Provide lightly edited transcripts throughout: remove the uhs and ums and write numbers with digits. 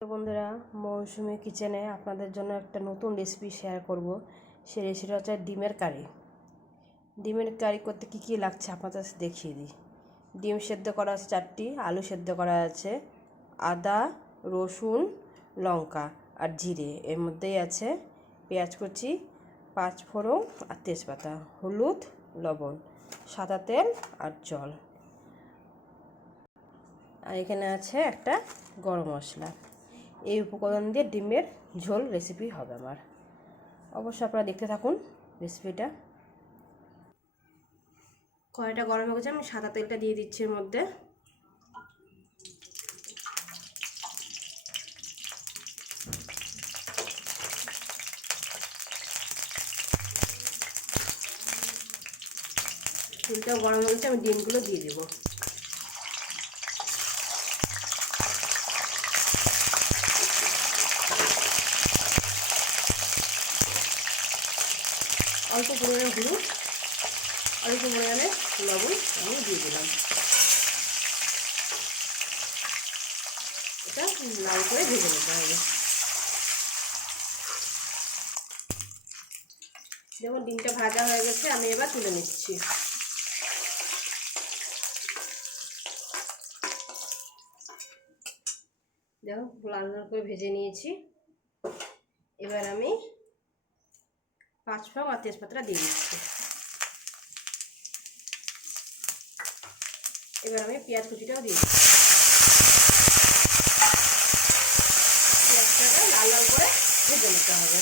তো বন্ধুরা, মৌসুমি কিচেনে আপনাদের জন্য একটা নতুন রেসিপি শেয়ার করব। সেই রেসিপিটা হচ্ছে ডিমের কারি। ডিমের কারি করতে কী কী লাগছে আপনাদের দেখিয়ে দিই। ডিম সেদ্ধ করা আছে 4টি, আলু সেদ্ধ করা আছে, আদা, রসুন, লঙ্কা আর জিরে, এর মধ্যেই আছে পেঁয়াজ কুচি, 5 ফোড়ন আর তেজপাতা, হলুদ, লবণ, সাদা তেল আর জল। আর এখানে আছে একটা গরম মশলা। এই উপকরণ দিয়ে ডিমের ঝোল রেসিপি হবে আমার। অবশ্যই আপনারা দেখতে থাকুন রেসিপিটা। কড়াইটা গরম হয়ে গেছে, আমি সাদা তেলটা দিয়ে দিচ্ছি এর মধ্যে। তেলটাও গরম হয়ে গেছে, আমি ডিমগুলো দিয়ে দেবো। অল্প পরিমাণে হলুদ, অল্প পরিমাণে লবণ আমি দিয়ে দিলাম। এটা লাল করে ভেজে নিতে হবে। দেখুন ডিমটা ভাজা হয়ে গেছে, আমি এবার তুলে নিচ্ছি। দেখুন লাল লাল করে ভেজে নিয়েছি। এবার আমি 5 ফোড়ন আর তেজপাতা দিয়ে দিচ্ছি। এবার আমি পেঁয়াজ কুচিটাও দিয়ে দিচ্ছি। পেঁয়াজটাকে লাল লাল করে ভেজে নিতে হবে।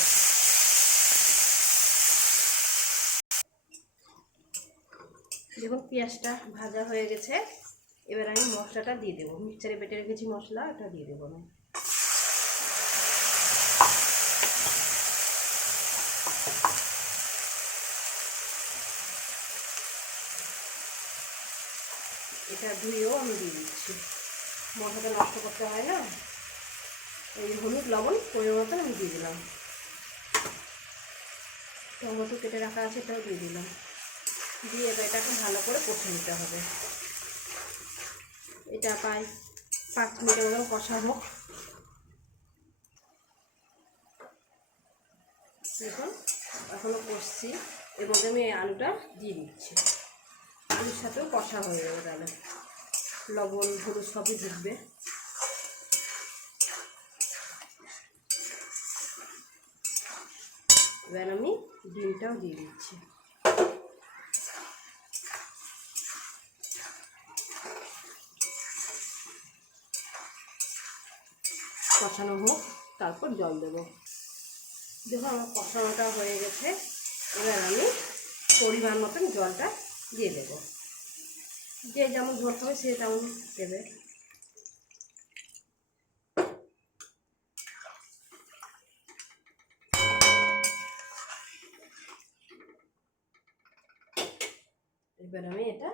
দেখুন পেঁয়াজটা ভাজা হয়ে গেছে। এবার আমি মশলাটা দিয়ে দেবো। মিক্সচারে বেটে রেখেছি মশলা, এটা দিয়ে দেবো আমি। এটা ধুয়েও আমি দিয়ে দিচ্ছি, মশলাটা নষ্ট করতে হয় না। এই হলুদ লবণ পরিমাণ মতন আমি দিয়ে দিলাম। টমেটো কেটে রাখা আছে, এটাও দিয়ে দিলাম। দিয়ে এবার এটাকে ভালো করে কষে নিতে হবে। এটা প্রায় 5 মিনিটের মতন কষাবো। দেখুন এখনও কষছি, এর মধ্যে আমি এই আলুটা দিয়ে দিচ্ছি। আলুর সাথেও কষা হয়ে যাবে, তাহলে লবণ হলুদ সবই ঢুকবে। এবার আমি ডিমটাও দিয়ে দিচ্ছি। কষানো হোক, তারপর জল দেবো। দেখো আমার কষানোটা হয়ে গেছে। এবার আমি পরিমাণ মতন জলটা দিয়ে দেবো। যে যেমন ঝোল হবে সে তেমন দেবে। এবার আমি এটা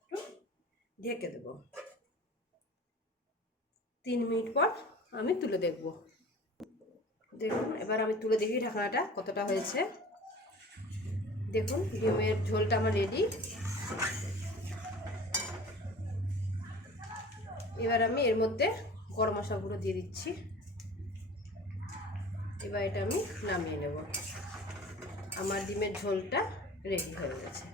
একটু ঢেকে দেবো। 3 মিনিট পর আমি তুলে দেখব। দেখুন এবার আমি তুলে দেখি ঢাকনাটা কতটা হয়েছে। দেখুন ডিমের ঝোলটা আমার রেডি। এবার আমি এর মধ্যে গরম মশলা গুঁড়ো দিয়ে দিচ্ছি। এবার এটা আমি নামিয়ে নেব। আমার ডিমের ঝোলটা রেডি হয়ে গেছে।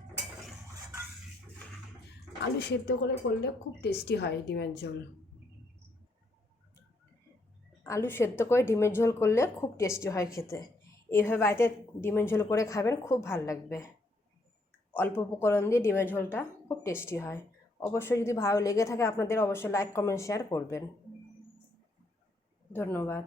আলু সেদ্ধ করে করলে খুব টেস্টি হয় ডিমের ঝোল। আলু সেদ্ধ করে ডিমের ঝোল করলে খুব টেস্টি হয় খেতে। এইভাবে বাড়িতে ডিমের ঝোল করে খাবেন, খুব ভালো লাগবে। অল্প উপকরণ দিয়ে ডিমের ঝোলটা খুব টেস্টি হয়। অবশ্যই যদি ভালো লেগে থাকে আপনাদের, অবশ্যই লাইক কমেন্ট শেয়ার করবেন। ধন্যবাদ।